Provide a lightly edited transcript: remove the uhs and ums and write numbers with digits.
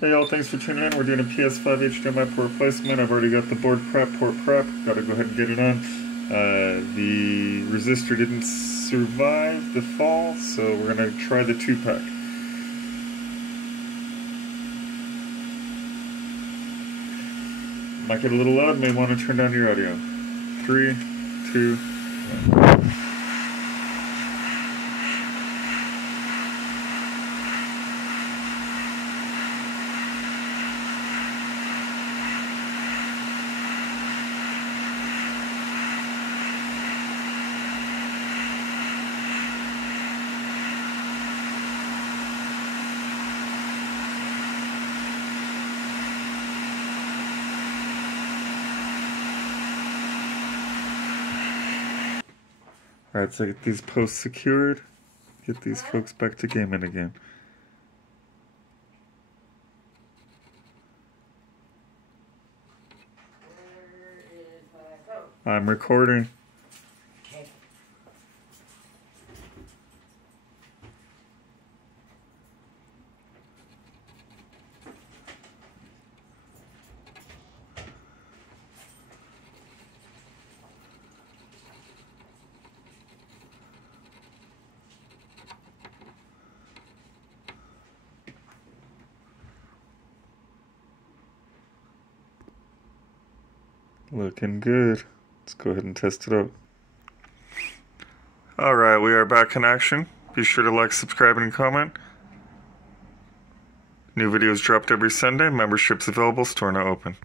Hey y'all, thanks for tuning in. We're doing a PS5 HDMI port replacement. I've already got the board prep, port prep. Gotta go ahead and get it on. The resistor didn't survive the fall, so we're gonna try the 2-pack. Might get a little loud, may want to turn down your audio. 3, 2, 1. Alright, so get these posts secured, get these folks back to gaming again. I'm recording. Looking good. Let's go ahead and test it out. Alright, we are back in action. Be sure to like, subscribe, and comment. New videos dropped every Sunday. Memberships available. Store now open.